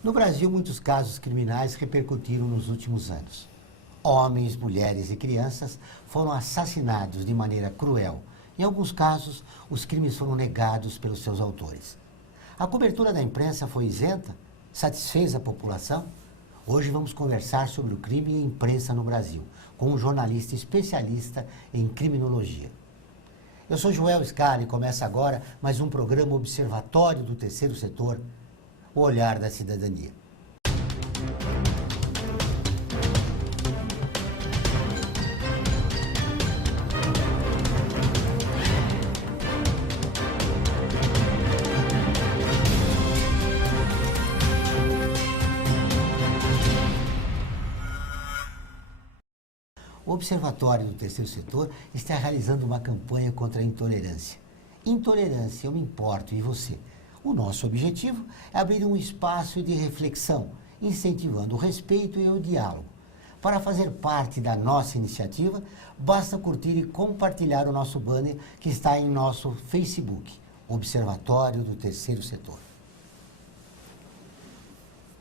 No Brasil, muitos casos criminais repercutiram nos últimos anos. Homens, mulheres e crianças foram assassinados de maneira cruel. Em alguns casos, os crimes foram negados pelos seus autores. A cobertura da imprensa foi isenta? Satisfez a população? Hoje vamos conversar sobre o crime e a imprensa no Brasil, com um jornalista especialista em criminologia. Eu sou Joel Scali e começa agora mais um programa Observatório do Terceiro Setor, o olhar da cidadania. O Observatório do Terceiro Setor está realizando uma campanha contra a intolerância. Intolerância, eu me importo e você. O nosso objetivo é abrir um espaço de reflexão, incentivando o respeito e o diálogo. Para fazer parte da nossa iniciativa, basta curtir e compartilhar o nosso banner que está em nosso Facebook, Observatório do Terceiro Setor.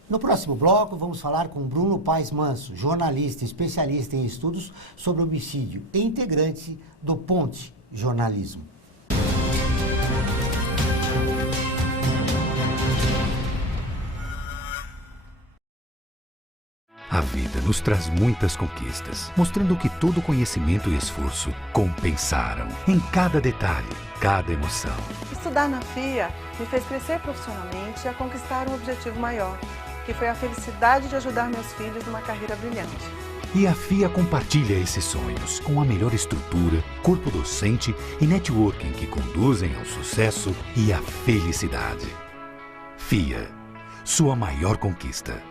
No próximo bloco, vamos falar com Bruno Paes Manso, jornalista especialista em estudos sobre homicídio e integrante do Ponte Jornalismo. A vida nos traz muitas conquistas, mostrando que todo conhecimento e esforço compensaram em cada detalhe, cada emoção. Estudar na FIA me fez crescer profissionalmente e a conquistar um objetivo maior, que foi a felicidade de ajudar meus filhos numa carreira brilhante. E a FIA compartilha esses sonhos com a melhor estrutura, corpo docente e networking que conduzem ao sucesso e à felicidade. FIA, sua maior conquista.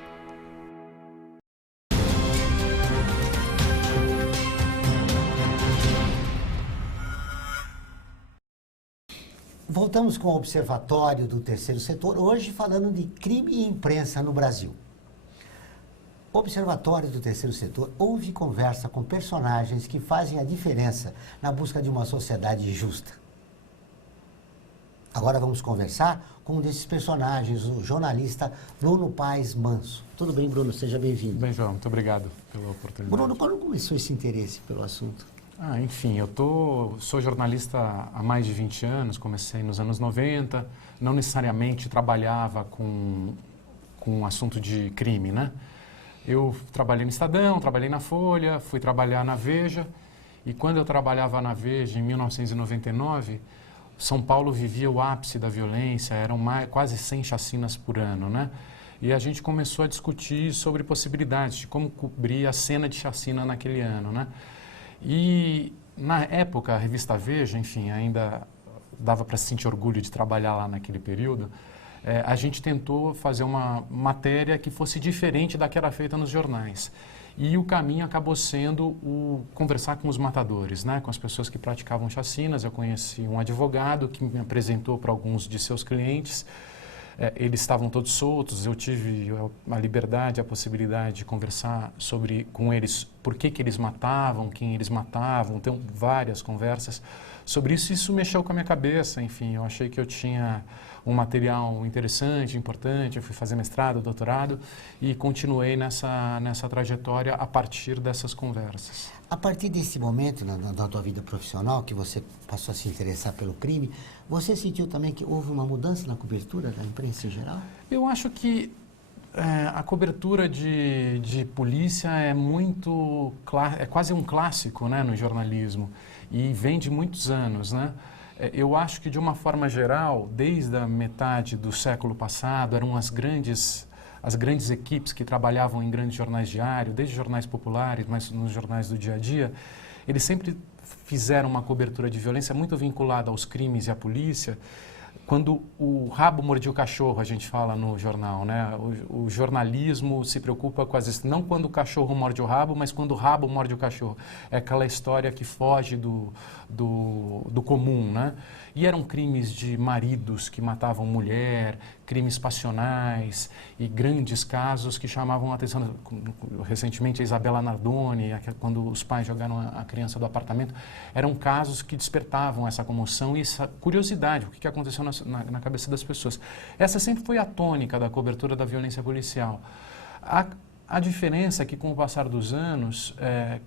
Voltamos com o Observatório do Terceiro Setor, hoje falando de crime e imprensa no Brasil. O Observatório do Terceiro Setor ouve e conversa com personagens que fazem a diferença na busca de uma sociedade justa. Agora vamos conversar com um desses personagens, o jornalista Bruno Paes Manso. Tudo bem, Bruno? Seja bem-vindo. Bem, João, muito obrigado pela oportunidade. Bruno, quando começou esse interesse pelo assunto? Enfim, sou jornalista há mais de 20 anos, comecei nos anos 90, não necessariamente trabalhava com assunto de crime, né? Eu trabalhei no Estadão, trabalhei na Folha, fui trabalhar na Veja, e quando eu trabalhava na Veja, em 1999, São Paulo vivia o ápice da violência, eram quase 100 chacinas por ano, né? E a gente começou a discutir sobre possibilidades de como cobrir a cena de chacina naquele ano, né? E, na época, a revista Veja, enfim, ainda dava para se sentir orgulho de trabalhar lá naquele período, a gente tentou fazer uma matéria que fosse diferente da que era feita nos jornais. E o caminho acabou sendo conversar com os matadores, né, com as pessoas que praticavam chacinas. Eu conheci um advogado que me apresentou para alguns de seus clientes. Eles estavam todos soltos, eu tive a liberdade, a possibilidade de conversar com eles por que eles matavam, quem eles matavam, então várias conversas sobre isso. Isso mexeu com a minha cabeça, enfim, eu achei que eu tinha um material interessante, importante. Eu fui fazer mestrado, doutorado e continuei nessa trajetória a partir dessas conversas. A partir desse momento, na tua vida profissional, que você passou a se interessar pelo crime, você sentiu também que houve uma mudança na cobertura da imprensa em geral? Eu acho que a cobertura de polícia é quase um clássico, né, no jornalismo, e vem de muitos anos, né? Eu acho que, de uma forma geral, desde a metade do século passado, eram as grandes equipes que trabalhavam em grandes jornais diários, desde jornais populares, mas nos jornais do dia a dia, eles sempre fizeram uma cobertura de violência muito vinculada aos crimes e à polícia. Quando o rabo mordia o cachorro, a gente fala no jornal, né? O jornalismo se preocupa com não quando o cachorro morde o rabo, mas quando o rabo morde o cachorro. É aquela história que foge do comum, né? E eram crimes de maridos que matavam mulher, crimes passionais e grandes casos que chamavam a atenção. Recentemente, a Isabela Nardoni, quando os pais jogaram a criança do apartamento, eram casos que despertavam essa comoção e essa curiosidade. O que aconteceu na cabeça das pessoas. Essa sempre foi a tônica da cobertura da violência policial. A diferença é que, com o passar dos anos,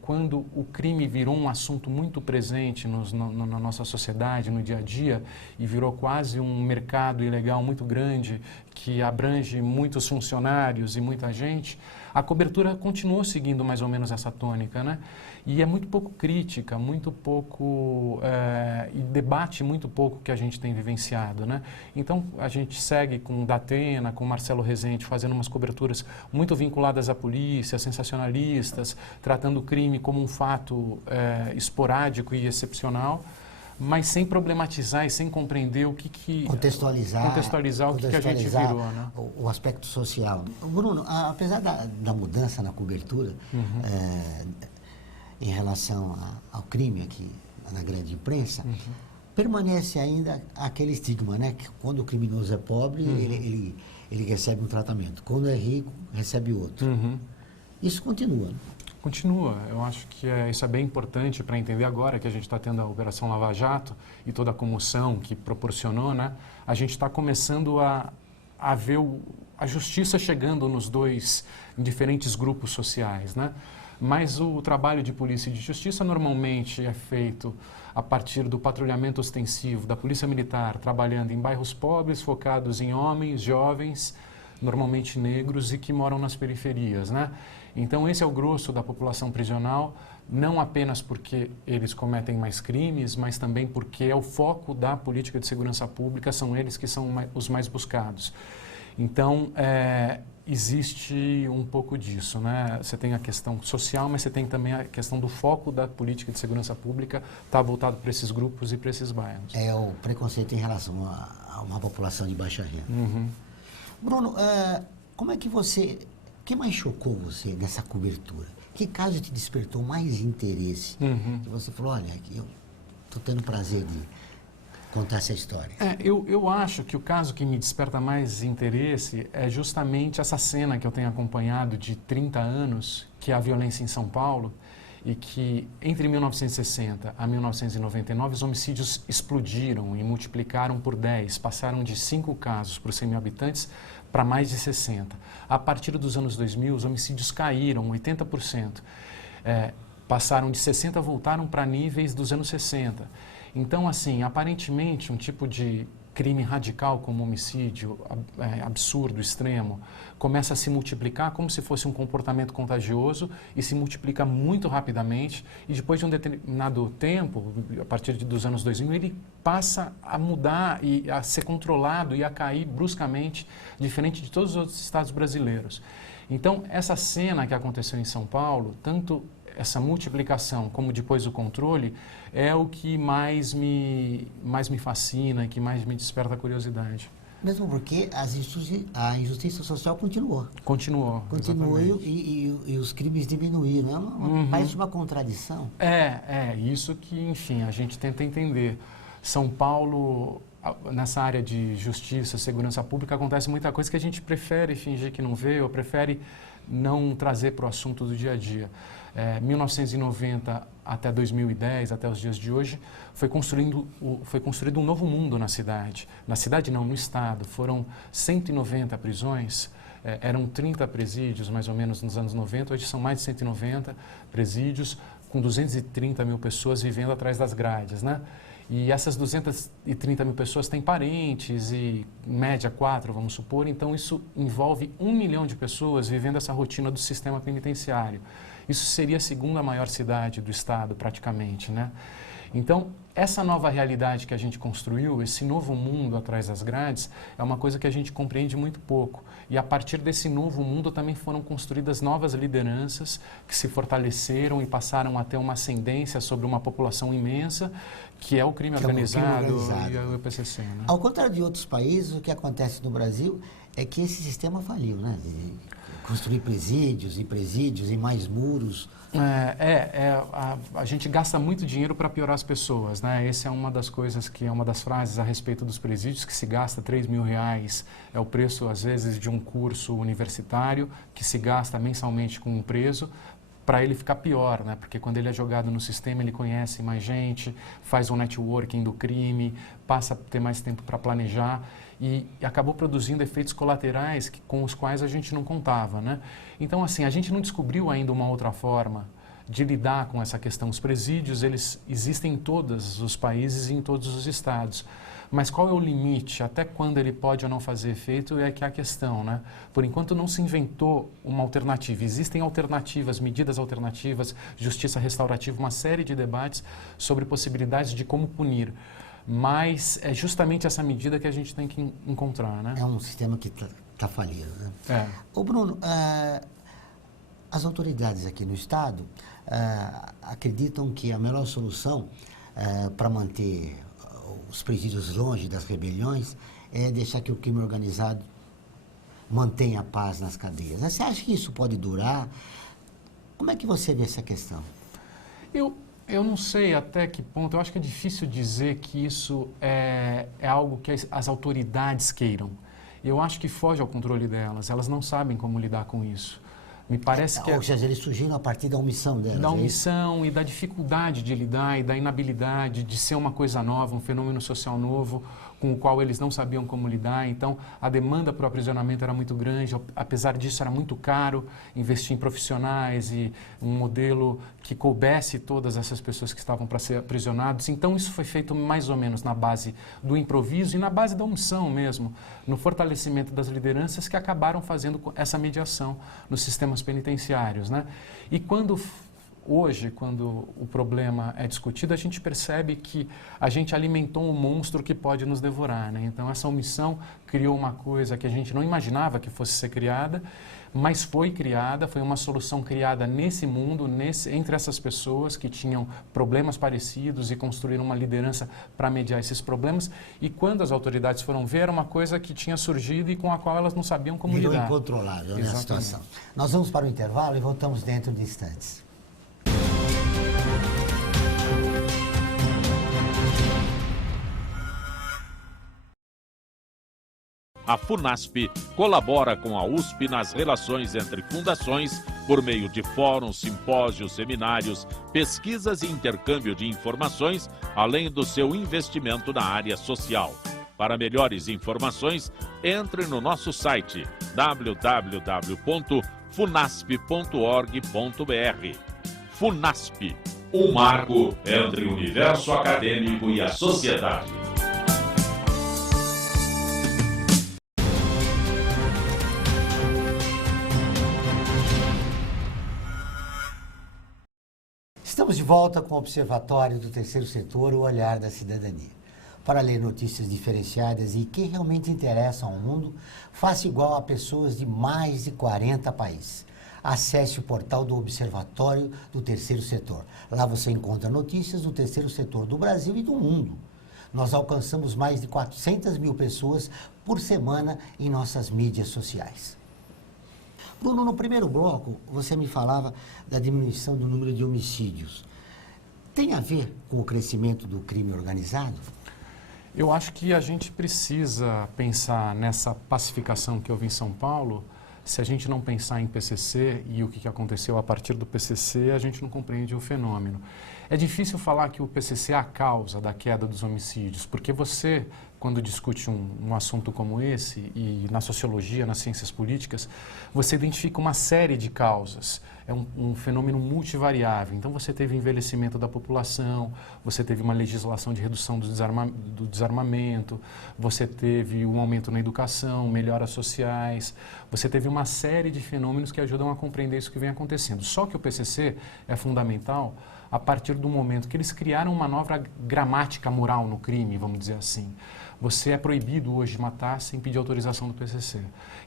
quando o crime virou um assunto muito presente na nossa sociedade, no dia a dia, e virou quase um mercado ilegal muito grande, que abrange muitos funcionários e muita gente, a cobertura continuou seguindo mais ou menos essa tônica, né? E é muito pouco crítica, muito pouco, e debate muito pouco que a gente tem vivenciado, né? Então, a gente segue com o Datena, com o Marcelo Rezende, fazendo umas coberturas muito vinculadas à polícia, sensacionalistas, tratando o crime como um fato esporádico e excepcional, mas sem problematizar e sem compreender o que contextualizar o que a gente virou, né? O aspecto social. Bruno, apesar da mudança na cobertura, em relação ao crime aqui na grande imprensa, permanece ainda aquele estigma, né? Que quando o criminoso é pobre, ele recebe um tratamento. Quando é rico, recebe outro. Isso continua, né? Continua. Eu acho que isso é bem importante para entender agora que a gente está tendo a Operação Lava Jato e toda a comoção que proporcionou, né? A gente está começando a ver a justiça chegando nos dois diferentes grupos sociais, né? Mas o trabalho de polícia e de justiça normalmente é feito a partir do patrulhamento ostensivo da Polícia Militar, trabalhando em bairros pobres, focados em homens, jovens, normalmente negros e que moram nas periferias, né? Então, esse é o grosso da população prisional, não apenas porque eles cometem mais crimes, mas também porque é o foco da política de segurança pública, são eles que são os mais buscados. Então, existe um pouco disso, né? Você tem a questão social, mas você tem também a questão do foco da política de segurança pública, está voltado para esses grupos e para esses bairros. É o preconceito em relação a uma população de baixa renda. Bruno, como é que o que mais chocou você nessa cobertura? Que caso te despertou mais interesse? Que você falou, olha, eu estou tendo prazer de contar essa história. Eu acho que o caso que me desperta mais interesse é justamente essa cena que eu tenho acompanhado de 30 anos, que é a violência em São Paulo, e que entre 1960 a 1999 os homicídios explodiram e multiplicaram por 10, passaram de 5 casos por 100 mil habitantes para mais de 60. A partir dos anos 2000, os homicídios caíram 80%. Passaram de 60, voltaram para níveis dos anos 60. Então, assim, aparentemente, um tipo de crime radical como homicídio, absurdo, extremo, começa a se multiplicar como se fosse um comportamento contagioso e se multiplica muito rapidamente e depois de um determinado tempo, a partir dos anos 2000, ele passa a mudar e a ser controlado e a cair bruscamente, diferente de todos os outros estados brasileiros. Então, essa cena que aconteceu em São Paulo, tanto essa multiplicação como depois o controle, é o que mais me fascina, que mais me desperta a curiosidade. Mesmo porque a injustiça social continuou. Continuou e os crimes diminuíram. Parece uma contradição. Isso que, enfim, a gente tenta entender. São Paulo, nessa área de justiça, segurança pública, acontece muita coisa que a gente prefere fingir que não vê ou prefere não trazer para o assunto do dia a dia. 1990 até 2010, até os dias de hoje, foi construído um novo mundo na cidade. Na cidade não, no estado. Foram 190 prisões, eram 30 presídios mais ou menos nos anos 90, hoje são mais de 190 presídios, com 230 mil pessoas vivendo atrás das grades, né? E essas 230 mil pessoas têm parentes e, em média, 4, vamos supor. Então, isso envolve 1 milhão de pessoas vivendo essa rotina do sistema penitenciário. Isso seria a segunda maior cidade do estado, praticamente, né? Então, essa nova realidade que a gente construiu, esse novo mundo atrás das grades, é uma coisa que a gente compreende muito pouco. E a partir desse novo mundo também foram construídas novas lideranças que se fortaleceram e passaram a ter uma ascendência sobre uma população imensa, que é o crime organizado e o EPCC, né? Ao contrário de outros países, o que acontece no Brasil é que esse sistema faliu, né? De construir presídios e mais muros. A gente gasta muito dinheiro para piorar as pessoas, né? Essa é uma das coisas que é uma das frases a respeito dos presídios, que se gasta R$3.000, é o preço, às vezes, de um curso universitário, que se gasta mensalmente com um preso, para ele ficar pior, né? Porque quando ele é jogado no sistema, ele conhece mais gente, faz um networking do crime, passa a ter mais tempo para planejar e acabou produzindo efeitos colaterais com os quais a gente não contava, né? Então, assim, a gente não descobriu ainda uma outra forma de lidar com essa questão. Os presídios, eles existem em todos os países e em todos os estados. Mas qual é o limite? Até quando ele pode ou não fazer efeito é que é a questão, né? Por enquanto não se inventou uma alternativa. Existem alternativas, medidas alternativas, justiça restaurativa, uma série de debates sobre possibilidades de como punir. Mas é justamente essa medida que a gente tem que encontrar, né? É um sistema que está falido, né? É. Ô Bruno, as autoridades aqui no Estado acreditam que a melhor solução para manter os presídios longe das rebeliões é deixar que o crime organizado mantenha a paz nas cadeias. Você acha que isso pode durar? Como é que você vê essa questão? Eu não sei até que ponto, eu acho que é difícil dizer que isso é algo que as autoridades queiram. Eu acho que foge ao controle delas, elas não sabem como lidar com isso. Me parece que ou seja, eles surgiram a partir da omissão delas. Da omissão e da dificuldade de lidar e da inabilidade de ser uma coisa nova, um fenômeno social novo, com o qual eles não sabiam como lidar. Então, a demanda para o aprisionamento era muito grande, apesar disso era muito caro investir em profissionais e um modelo que coubesse todas essas pessoas que estavam para ser aprisionados. Então, isso foi feito mais ou menos na base do improviso e na base da omissão mesmo, no fortalecimento das lideranças que acabaram fazendo essa mediação nos sistemas penitenciários, né? E hoje, quando o problema é discutido, a gente percebe que a gente alimentou um monstro que pode nos devorar, né? Então, essa omissão criou uma coisa que a gente não imaginava que fosse ser criada, mas foi criada, foi uma solução criada nesse mundo, entre essas pessoas que tinham problemas parecidos e construíram uma liderança para mediar esses problemas. E quando as autoridades foram ver, era uma coisa que tinha surgido e com a qual elas não sabiam como lidar. Virou incontrolável, né, a situação. Nós vamos para o intervalo e voltamos dentro de instantes. A FUNASP colabora com a USP nas relações entre fundações por meio de fóruns, simpósios, seminários, pesquisas e intercâmbio de informações, além do seu investimento na área social. Para melhores informações, entre no nosso site www.funasp.org.br. FUNASP, um marco entre o universo acadêmico e a sociedade. Estamos de volta com o Observatório do Terceiro Setor, o Olhar da Cidadania. Para ler notícias diferenciadas e que realmente interessam ao mundo, faça igual a pessoas de mais de 40 países. Acesse o portal do Observatório do Terceiro Setor. Lá você encontra notícias do terceiro setor do Brasil e do mundo. Nós alcançamos mais de 400 mil pessoas por semana em nossas mídias sociais. Bruno, no primeiro bloco, você me falava da diminuição do número de homicídios. Tem a ver com o crescimento do crime organizado? Eu acho que a gente precisa pensar nessa pacificação que houve em São Paulo. Se a gente não pensar em PCC e o que aconteceu a partir do PCC, a gente não compreende o fenômeno. É difícil falar que o PCC é a causa da queda dos homicídios, porque você, quando discute um assunto como esse, e na sociologia, nas ciências políticas, você identifica uma série de causas. É um fenômeno multivariável. Então, você teve envelhecimento da população, você teve uma legislação de redução do desarmamento, você teve um aumento na educação, melhoras sociais, você teve uma série de fenômenos que ajudam a compreender isso que vem acontecendo. Só que o PCC é fundamental a partir do momento que eles criaram uma nova gramática moral no crime, vamos dizer assim. Você é proibido hoje de matar sem pedir autorização do PCC.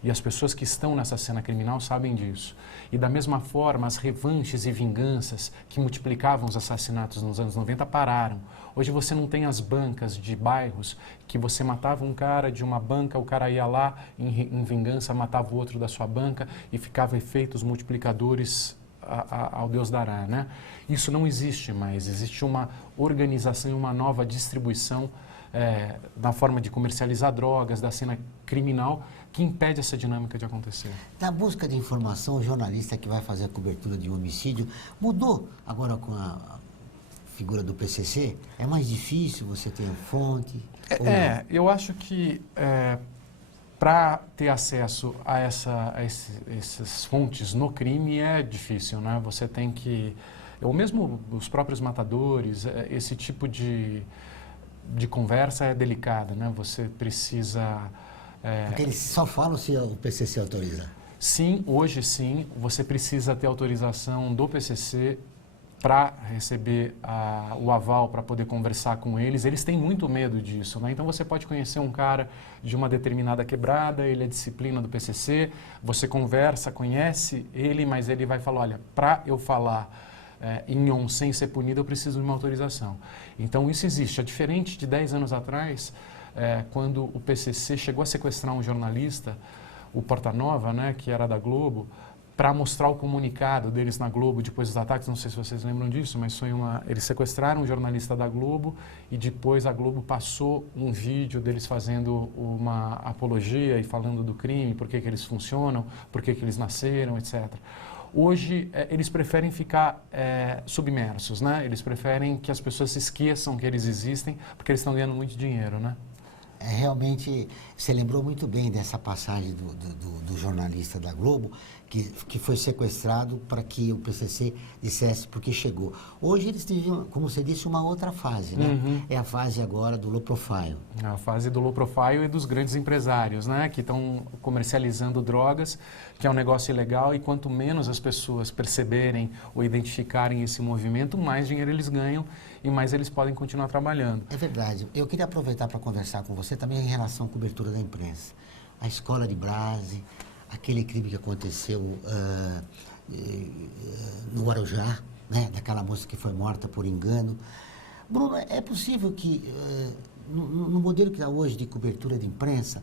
E as pessoas que estão nessa cena criminal sabem disso. E da mesma forma, as revanches e vinganças que multiplicavam os assassinatos nos anos 90 pararam. Hoje você não tem as bancas de bairros que você matava um cara de uma banca, o cara ia lá em vingança, matava o outro da sua banca e ficava efeitos multiplicadores ao Deus dará, né? Isso não existe mais. Existe uma organização e uma nova distribuição na forma de comercializar drogas, da cena criminal, que impede essa dinâmica de acontecer. Na busca de informação, o jornalista que vai fazer a cobertura de um homicídio mudou agora com a figura do PCC? É mais difícil, você ter fonte? Eu acho que para ter acesso a essas fontes no crime é difícil, né? Você tem que... Ou mesmo os próprios matadores, esse tipo de conversa é delicada, né? Você precisa... Porque eles só falam se o PCC autoriza. Sim, hoje sim, você precisa ter autorização do PCC para receber o aval, para poder conversar com eles. Eles têm muito medo disso, né? Então você pode conhecer um cara de uma determinada quebrada, ele é disciplina do PCC, você conversa, conhece ele, mas ele vai falar, olha, para eu falar em on sem ser punido, eu preciso de uma autorização. Então isso existe. É diferente de 10 anos atrás, quando o PCC chegou a sequestrar um jornalista, o Portanova, né, que era da Globo, para mostrar o comunicado deles na Globo depois dos ataques. Não sei se vocês lembram disso, mas eles sequestraram um jornalista da Globo e depois a Globo passou um vídeo deles fazendo uma apologia e falando do crime, por que eles funcionam, por que eles nasceram, etc. Hoje, eles preferem ficar submersos, né? Eles preferem que as pessoas se esqueçam que eles existem, porque eles estão ganhando muito dinheiro, né? Realmente, você lembrou muito bem dessa passagem do jornalista da Globo, que foi sequestrado para que o PCC dissesse porque chegou. Hoje eles teriam, como você disse, uma outra fase, né? Uhum. É a fase agora do low profile. A fase do low profile e dos grandes empresários, né? Que estão comercializando drogas, que é um negócio ilegal, e quanto menos as pessoas perceberem ou identificarem esse movimento, mais dinheiro eles ganham e mais eles podem continuar trabalhando. É verdade. Eu queria aproveitar para conversar com você também em relação à cobertura da imprensa. A escola de Brase, aquele crime que aconteceu no Guarujá, né? Daquela moça que foi morta por engano. Bruno, é possível que, no modelo que está hoje de cobertura de imprensa,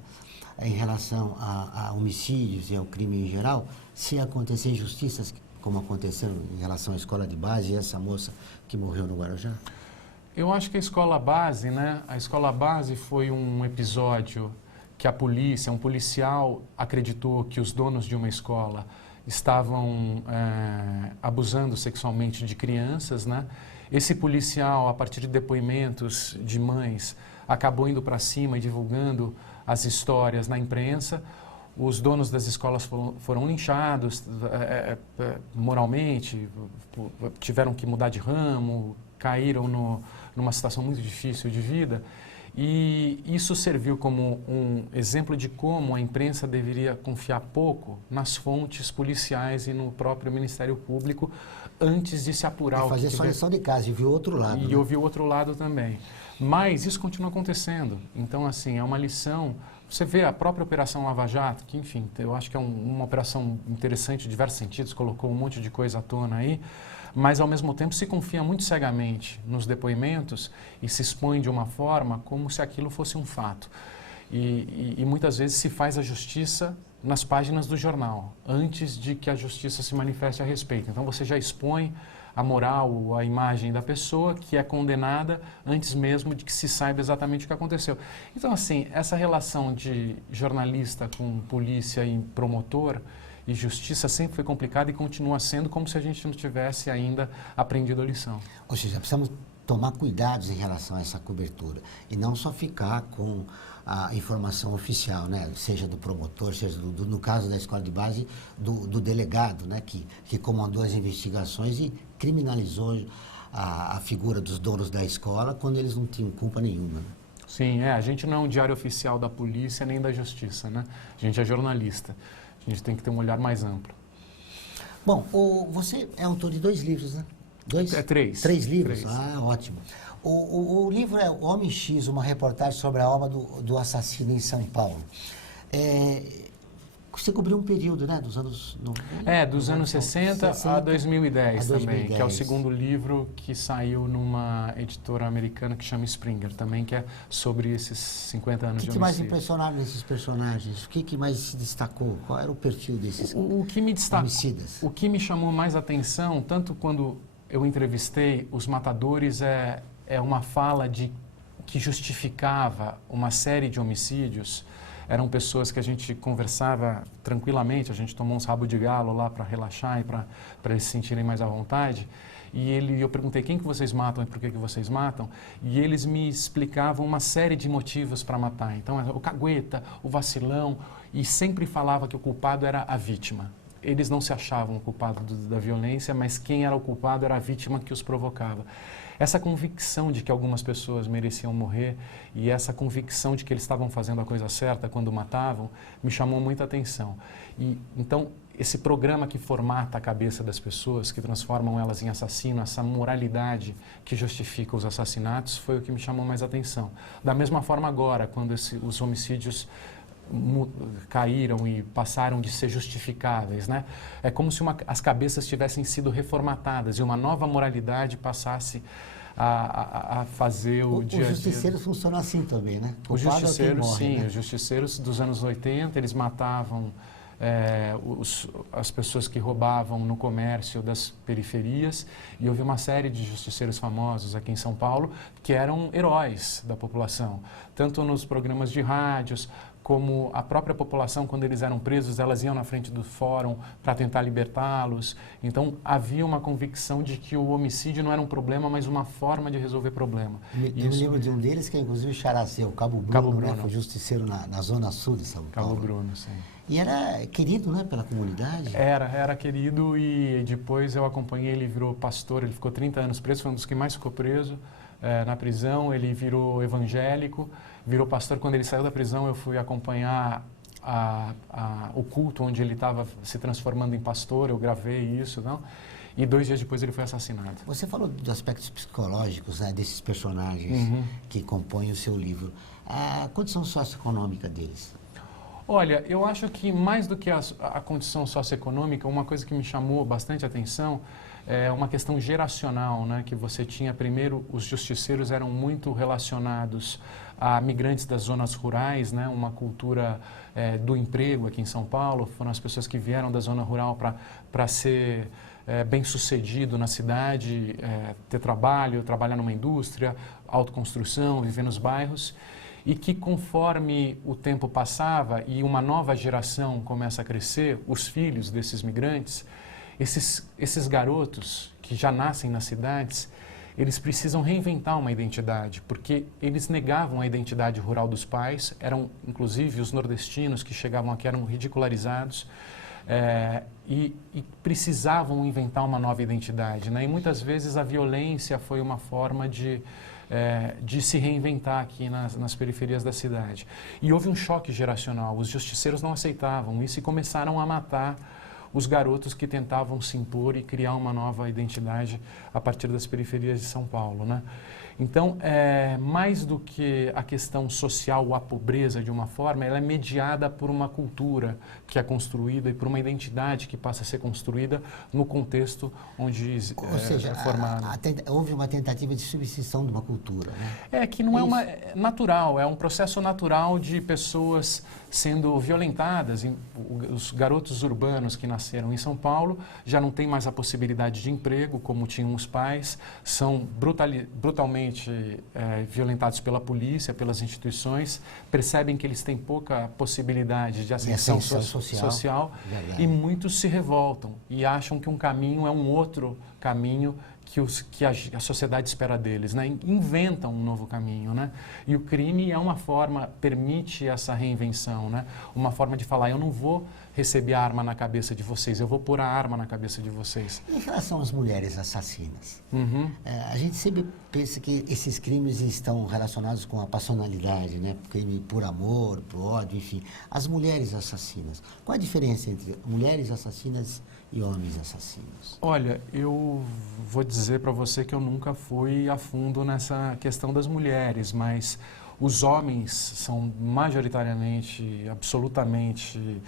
em relação a homicídios e ao crime em geral, se acontecer injustiças como aconteceu em relação à escola de base e essa moça que morreu no Guarujá? Eu acho que a escola base, né? A escola base foi um episódio que a polícia, um policial, acreditou que os donos de uma escola estavam abusando sexualmente de crianças, né? Esse policial, a partir de depoimentos de mães, acabou indo para cima e divulgando as histórias na imprensa. Os donos das escolas foram linchados moralmente, tiveram que mudar de ramo, caíram numa situação muito difícil de vida. E isso serviu como um exemplo de como a imprensa deveria confiar pouco nas fontes policiais e no próprio Ministério Público antes de se apurar. E fazer só lição de casa e ver o outro lado. E ouvir o outro lado também. Mas isso continua acontecendo. Então, assim, é uma lição. Você vê a própria Operação Lava Jato, que, enfim, eu acho que é uma operação interessante em diversos sentidos, colocou um monte de coisa à tona aí, mas, ao mesmo tempo, se confia muito cegamente nos depoimentos e se expõe de uma forma como se aquilo fosse um fato. E muitas vezes se faz a justiça nas páginas do jornal, antes de que a justiça se manifeste a respeito. Então, você já expõe a moral, a imagem da pessoa que é condenada antes mesmo de que se saiba exatamente o que aconteceu. Então, assim, essa relação de jornalista com polícia e promotor e justiça sempre foi complicada e continua sendo como se a gente não tivesse ainda aprendido a lição. Ou seja, precisamos tomar cuidados em relação a essa cobertura e não só ficar com a informação oficial, né? Seja do promotor, seja no caso da escola de base, do delegado, né? Que comandou as investigações e criminalizou a figura dos donos da escola quando eles não tinham culpa nenhuma. Né? Sim, a gente não é um diário oficial da polícia nem da justiça, né? A gente é jornalista. A gente tem que ter um olhar mais amplo. Bom, você é autor de 2 livros, né? 2? 3. 3 livros? 3. Ah, ótimo. O livro é O Homem X, uma reportagem sobre a obra do assassino em São Paulo. Você cobriu um período, né? Dos anos... dos anos 60 a 2010 também, que é o segundo livro que saiu numa editora americana que chama Springer, também, que é sobre esses 50 anos de homicídio. O que mais impressionaram nesses personagens? O que mais se destacou? Qual era o perfil desses homicidas? O que me chamou mais atenção, tanto quando eu entrevistei os matadores, é uma fala que justificava uma série de homicídios eram pessoas que a gente conversava tranquilamente, a gente tomou uns rabo de galo lá para relaxar e para eles se sentirem mais à vontade. E eu perguntei, quem que vocês matam e por que vocês matam? E eles me explicavam uma série de motivos para matar. Então, o cagueta, o vacilão, e sempre falava que o culpado era a vítima. Eles não se achavam o culpado da violência, mas quem era o culpado era a vítima que os provocava. Essa convicção de que algumas pessoas mereciam morrer e essa convicção de que eles estavam fazendo a coisa certa quando matavam, me chamou muita atenção. E então, esse programa que formata a cabeça das pessoas, que transformam elas em assassino, essa moralidade que justifica os assassinatos, foi o que me chamou mais atenção. Da mesma forma agora, quando os homicídios caíram e passaram de ser justificáveis, né? É como se as cabeças tivessem sido reformatadas e uma nova moralidade passasse a fazer o dia a dia. Os justiceiros funcionam assim também, né? Os justiceiros, morre, sim. né? Os justiceiros dos anos 80, eles matavam as pessoas que roubavam no comércio das periferias, e houve uma série de justiceiros famosos aqui em São Paulo que eram heróis da população, tanto nos programas de rádios, como a própria população, quando eles eram presos, elas iam na frente do fórum para tentar libertá-los. Então, havia uma convicção de que o homicídio não era um problema, mas uma forma de resolver problema. Eu me lembro de um deles, que é inclusive o Characê, o Cabo Bruno, né? Foi justiceiro na zona sul de São Paulo. Cabo Bruno, sim. E era querido, né, pela comunidade? Era querido, e depois eu acompanhei, ele virou pastor, ele ficou 30 anos preso, foi um dos que mais ficou preso na prisão, ele virou evangélico, virou pastor. Quando ele saiu da prisão, eu fui acompanhar o culto onde ele estava se transformando em pastor, eu gravei isso, não? E 2 dias depois ele foi assassinado. Você falou dos aspectos psicológicos, né, desses personagens que compõem o seu livro. A condição socioeconômica deles? Olha, eu acho que mais do que a condição socioeconômica, uma coisa que me chamou bastante atenção é uma questão geracional, né? Que você tinha, primeiro, os justiceiros eram muito relacionados a migrantes das zonas rurais, né? Uma cultura do emprego aqui em São Paulo. Foram as pessoas que vieram da zona rural para ser bem-sucedido na cidade, ter trabalho, trabalhar numa indústria, autoconstrução, viver nos bairros. E que conforme o tempo passava e uma nova geração começa a crescer, os filhos desses migrantes, esses garotos que já nascem nas cidades, eles precisam reinventar uma identidade, porque eles negavam a identidade rural dos pais, eram inclusive os nordestinos que chegavam aqui eram ridicularizados, e precisavam inventar uma nova identidade, né? E muitas vezes a violência foi uma forma de se reinventar aqui nas periferias da cidade. E houve um choque geracional, os justiceiros não aceitavam isso e começaram a matar os garotos que tentavam se impor e criar uma nova identidade a partir das periferias de São Paulo, né? Então, mais do que a questão social ou a pobreza de uma forma, ela é mediada por uma cultura que é construída e por uma identidade que passa a ser construída no contexto onde Ou seja, é formada. Houve uma tentativa de substituição de uma cultura, né? Que não é natural, é um processo natural de pessoas sendo violentadas. Os garotos urbanos que nasceram em São Paulo já não têm mais a possibilidade de emprego, como tinham os pais, são brutalmente violentados pela polícia, pelas instituições, percebem que eles têm pouca possibilidade de ascensão social e muitos se revoltam e acham que um caminho é um outro caminho que a sociedade espera deles, né? Inventam um novo caminho, né? E o crime é uma forma, permite essa reinvenção, né? Uma forma de falar, eu não vou receber a arma na cabeça de vocês, eu vou pôr a arma na cabeça de vocês. Em relação às mulheres assassinas, a gente sempre pensa que esses crimes estão relacionados com a passionalidade, né? Crime por amor, por ódio, enfim. As mulheres assassinas, qual a diferença entre mulheres assassinas e homens assassinos? Olha, eu vou dizer para você que eu nunca fui a fundo nessa questão das mulheres, mas os homens são majoritariamente, absolutamente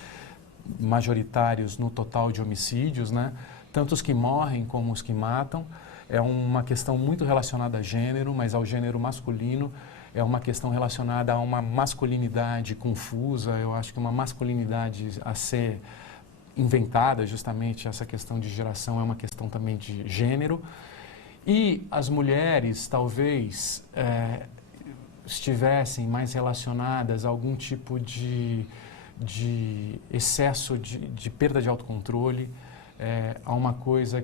majoritários no total de homicídios, né? Tanto os que morrem como os que matam. É uma questão muito relacionada a gênero, mas ao gênero masculino. É uma questão relacionada a uma masculinidade confusa. Eu acho que uma masculinidade a ser inventada, justamente essa questão de geração é uma questão também de gênero. E as mulheres, talvez, estivessem mais relacionadas a algum tipo de excesso de perda de autocontrole, a uma coisa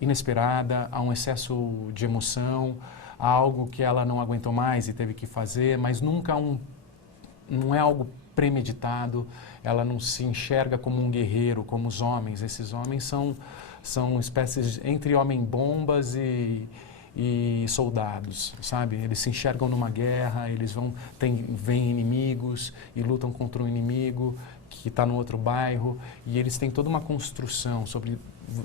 inesperada, a um excesso de emoção, a algo que ela não aguentou mais e teve que fazer, mas nunca não é algo premeditado. Ela não se enxerga como um guerreiro, como os homens. Esses homens são espécies entre homem-bombas e soldados, sabe? Eles se enxergam numa guerra, eles veem inimigos e lutam contra um inimigo que está no outro bairro, e eles têm toda uma construção sobre...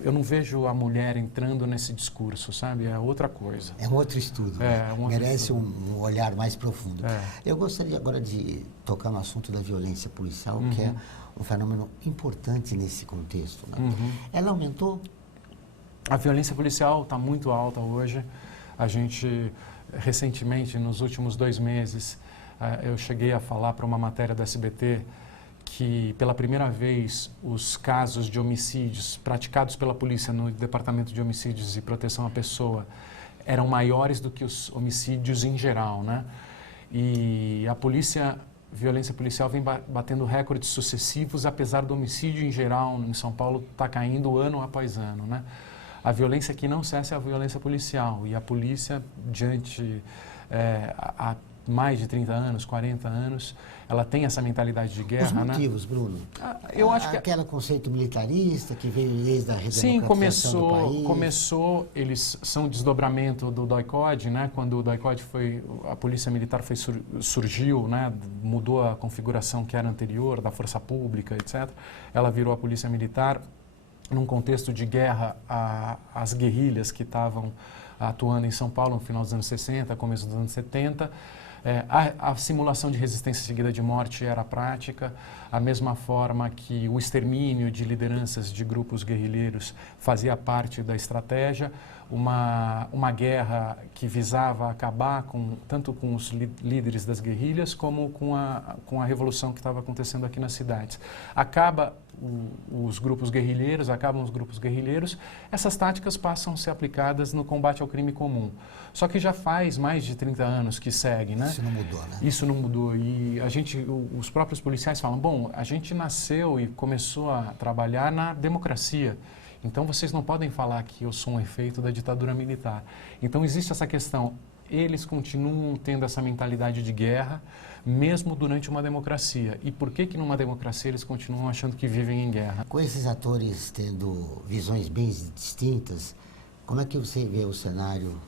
Eu não vejo a mulher entrando nesse discurso, sabe? É outra coisa. É um outro estudo. Merece um olhar mais profundo. Eu gostaria agora de tocar no assunto da violência policial, que é um fenômeno importante nesse contexto, né? Ela aumentou? A violência policial está muito alta hoje. A gente, recentemente, nos últimos 2 meses, eu cheguei a falar para uma matéria da SBT que, pela primeira vez, os casos de homicídios praticados pela polícia no Departamento de Homicídios e Proteção à Pessoa eram maiores do que os homicídios em geral, né? E a violência policial vem batendo recordes sucessivos, apesar do homicídio em geral em São Paulo estar caindo ano após ano, né? A violência que não cessa é a violência policial, e a polícia, há mais de 30 anos, 40 anos, ela tem essa mentalidade de guerra, né? Os motivos, né? Bruno? Eu acho que... Aquele conceito militarista que veio desde a redemocratização do país. Começou, eles são desdobramento do DOI-CODE, né? Quando o DOI-CODE a Polícia Militar surgiu, né? Mudou a configuração que era anterior, da Força Pública, etc. Ela virou a Polícia Militar num contexto de guerra às guerrilhas que estavam atuando em São Paulo no final dos anos 60, começo dos anos 70. A simulação de resistência seguida de morte era prática, a mesma forma que o extermínio de lideranças de grupos guerrilheiros fazia parte da estratégia. Uma guerra que visava acabar tanto com os líderes das guerrilhas como com a revolução que estava acontecendo aqui nas cidades. Acabam os grupos guerrilheiros, essas táticas passam a ser aplicadas no combate ao crime comum. Só que já faz mais de 30 anos que segue, né? Isso não mudou, né? Isso não mudou. E os próprios policiais falam, bom, a gente nasceu e começou a trabalhar na democracia. Então, vocês não podem falar que eu sou um efeito da ditadura militar. Então, existe essa questão. Eles continuam tendo essa mentalidade de guerra, mesmo durante uma democracia. E por que numa democracia eles continuam achando que vivem em guerra? Com esses atores tendo visões bem distintas, como é que você vê o cenário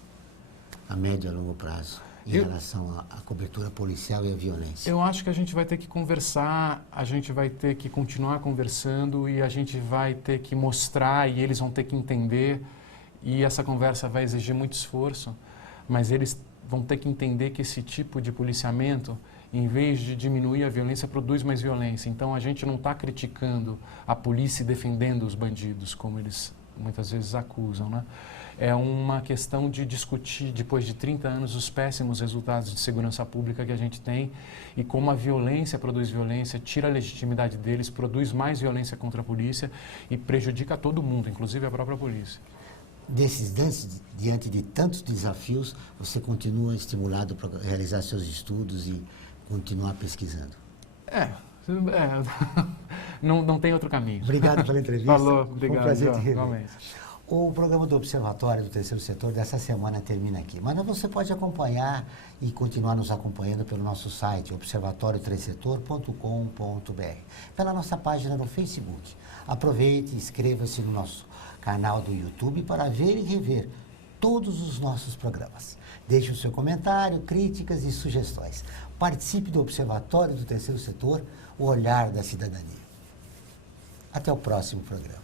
a médio e a longo prazo em relação à cobertura policial e à violência? Eu acho que a gente vai ter que conversar, a gente vai ter que continuar conversando e a gente vai ter que mostrar e eles vão ter que entender, e essa conversa vai exigir muito esforço, mas eles vão ter que entender que esse tipo de policiamento, em vez de diminuir a violência, produz mais violência. Então, a gente não está criticando a polícia e defendendo os bandidos, como eles muitas vezes acusam, né? É uma questão de discutir, depois de 30 anos, os péssimos resultados de segurança pública que a gente tem e como a violência produz violência, tira a legitimidade deles, produz mais violência contra a polícia e prejudica todo mundo, inclusive a própria polícia. Diante de tantos desafios, você continua estimulado para realizar seus estudos e continuar pesquisando? Não tem outro caminho. Obrigado pela entrevista. Falou, obrigado. Foi um prazer te rever. Igualmente. O programa do Observatório do Terceiro Setor dessa semana termina aqui. Mas você pode acompanhar e continuar nos acompanhando pelo nosso site, observatorioterceirsetor.com.br, pela nossa página no Facebook. Aproveite e inscreva-se no nosso canal do YouTube para ver e rever todos os nossos programas. Deixe o seu comentário, críticas e sugestões. Participe do Observatório do Terceiro Setor, o olhar da cidadania. Até o próximo programa.